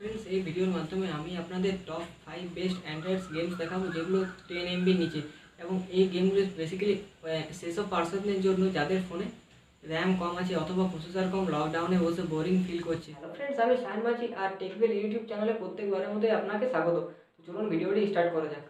Friends এই ভিডিওর মাধ্যমে আমি আপনাদের টপ 5 বেস্ট অ্যান্ড্রয়েড গেমস দেখাবো যেগুলো 10 এমবির নিচে এবং এই গেমগুলো বেসিক্যালি সেসব পার্সনদের জন্য যাদের ফোনে র্যাম কম আছে অথবা প্রসেসর কম, লকডাউনে বসে বোরিং ফিল করছে। হ্যালো ফ্রেন্ডস, আমি শাহিন মাঝি আর টেকবেল ইউটিউব চ্যানেলে প্রত্যেকবারের মধ্যে আপনাকে স্বাগত। চলুন ভিডিওটি স্টার্ট করা যাক।